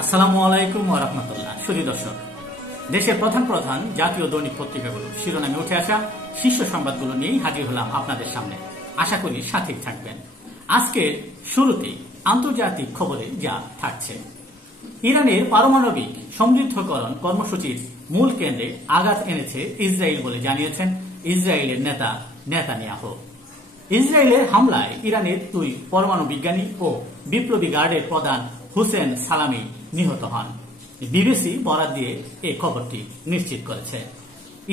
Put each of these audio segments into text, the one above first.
আসসালামু আলাইকুম ওয়া রাহমাতুল্লাহ। সুধী দর্শক, দেশের প্রধান প্রধান জাতীয় দৈনিক পত্রিকাগুলো শিরোনামে উঠে আসা শীর্ষ সংবাদগুলো নিয়েই হাজির হলাম আপনাদের সামনে। আশা করি সাথেই থাকবেন। আজকের শুরুতেই আন্তর্জাতিক খবরে যা থাকছে। ইরানের পারমাণবিক সমৃদ্ধকরণ কর্মসূচির মূল কেন্দ্রে আঘাত এনেছে ইসরায়েল বলে জানিয়েছেন ইসরায়েলের নেতা নেতানিয়াহু। ইসরায়েলের হামলায় ইরানের 2 পরমাণু বিজ্ঞানী ও বিপ্লবী গার্ডের প্রধান হুসেন সালামি নিহত হন। বিবিসি বরাত দিয়ে এই খবরটি নিশ্চিত করেছে।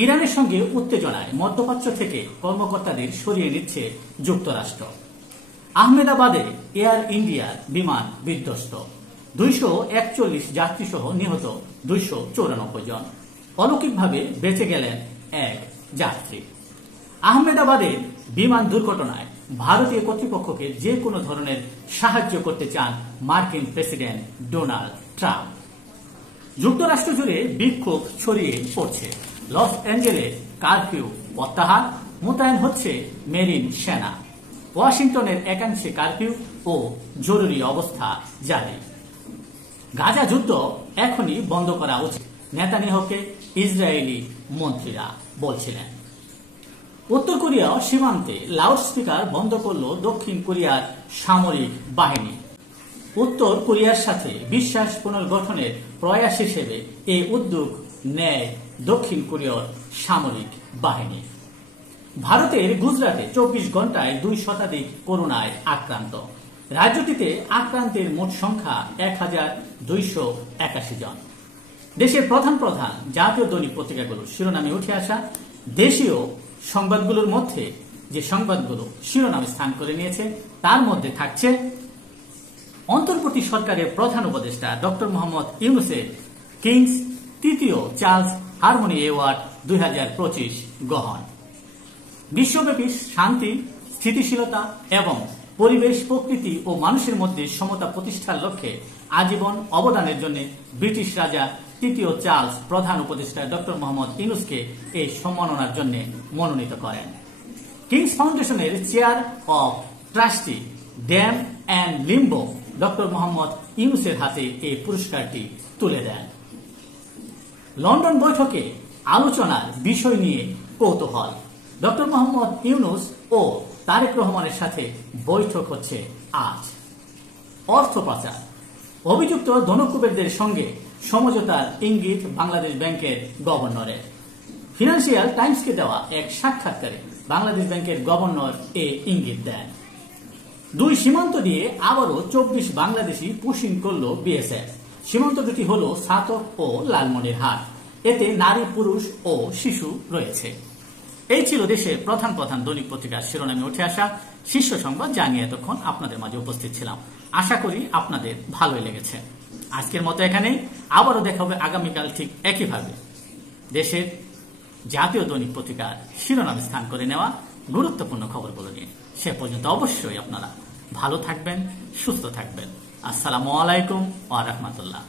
ইরানের সঙ্গে উত্তেজনায় মধ্যপ্রাচ্য থেকে কর্মকর্তাদের সরিয়ে নিচ্ছে যুক্তরাষ্ট্র। আহমেদাবাদে এয়ার ইন্ডিয়ার বিমান বিধ্বস্ত, 241 যাত্রী সহ নিহত 294 জন। অলৌকিকভাবে বেঁচে গেলেন এক যাত্রী। আহমেদাবাদের বিমান দুর্ঘটনায় ভারতীয় কর্তৃপক্ষকে যে কোনো ধরনের সাহায্য করতে চান মার্কিন প্রেসিডেন্ট ডোনাল্ড ট্রাম্প। যুক্তরাষ্ট্র জুড়ে বিক্ষোভ ছড়িয়ে পড়ছে। লস অ্যাঞ্জেলে কারফিউ প্রত্যাহার, মোতায়েন হচ্ছে মেরিন সেনা। ওয়াশিংটনের একাংশে কারফিউ ও জরুরি অবস্থা জারি। গাজা যুদ্ধ এখনই বন্ধ করা উচিত, নেতানিয়াহুকে ইসরায়েলি মন্ত্রীরা বলছিলেন। উত্তর কোরিয়া সীমান্তে লাউডস্পিকার বন্ধ করল দক্ষিণ কোরিয়ার সামরিক বাহিনী। উত্তর কোরিয়ার সাথে বিশ্বাস পুনর্গঠনের প্রয়াস হিসেবে এই উদ্যোগ নেয় দক্ষিণ কোরিয়ার সামরিক বাহিনী। ভারতের গুজরাটে 24 ঘন্টায় 2 শতাধিক করোনায় আক্রান্ত। রাজ্যটিতে আক্রান্তের মোট সংখ্যা 1281 জন। দেশের প্রধান প্রধান জাতীয় দৈনিক পত্রিকাগুলোর শিরোনামে উঠে আসা দেশীয় সংবাদগুলোর মধ্যে যে সংবাদগুলো শিরোনামে স্থান করে নিয়েছে তার মধ্যে থাকছে অন্তর্বর্তী সরকারের প্রধান উপদেষ্টা ডক্টর মোহাম্মদ ইউনূসের কিংস তৃতীয় চার্লস হারমোনি অ্যাওয়ার্ড 2025 গ্রহণ। বিশ্বব্যাপী শান্তি, স্থিতিশীলতা এবং পরিবেশ, প্রকৃতি ও মানুষের মধ্যে সমতা প্রতিষ্ঠার লক্ষ্যে আজীবন অবদানের জন্য ব্রিটিশ রাজা তৃতীয় চার্লস প্রধান উপদেষ্টা ডক্টর মোহাম্মদ ইউনূসকে এই সম্মাননার জন্য মনোনীত করেন। কিংস ফাউন্ডেশনের chair of trustee dame and লিম্বো ডক্টর মোহাম্মদ ইউনূসের হাতে এই পুরস্কারটি তুলে দেন। লন্ডন বৈঠকে আলোচনার বিষয় নিয়ে কৌতূহল। ডক্টর মোহাম্মদ ইউনূস ও তারেক রহমানের সাথে বৈঠক হচ্ছে আজ। অর্থ পাচার, অভিযুক্ত ধনকুবেরদের সঙ্গে সমঝোতার ইঙ্গিত বাংলাদেশ ব্যাংকের গভর্নরের। ফিনান্সিয়াল টাইমসকে দেওয়া এক সাক্ষাৎকারে বাংলাদেশ ব্যাংকের গভর্নর এই ইঙ্গিত দেন। 2 সীমান্ত দিয়ে আবারও 24 বাংলাদেশি পুশিং করল বিএসএফ। সীমান্ত দুটি হল ছাতক ও লালমনিরহাট। এতে নারী, পুরুষ ও শিশু রয়েছে। এই ছিল দেশের প্রধান প্রধান দৈনিক পত্রিকার শিরোনামে উঠে আসা শীর্ষ সংবাদ, যা নিয়ে এতক্ষণ আপনাদের মাঝে উপস্থিত ছিলাম। আশা করি আপনাদের ভালোই লেগেছে। আজকের মতো এখানেই, আবারও দেখা হবে আগামীকাল ঠিক একইভাবে দেশের জাতীয় দৈনিক পত্রিকার শিরোনামে স্থান করে নেওয়া গুরুত্বপূর্ণ খবরগুলো নিয়ে। সে পর্যন্ত অবশ্যই আপনারা ভালো থাকবেন, সুস্থ থাকবেন। আসসালামু আলাইকুম ওয়া রাহমাতুল্লাহ।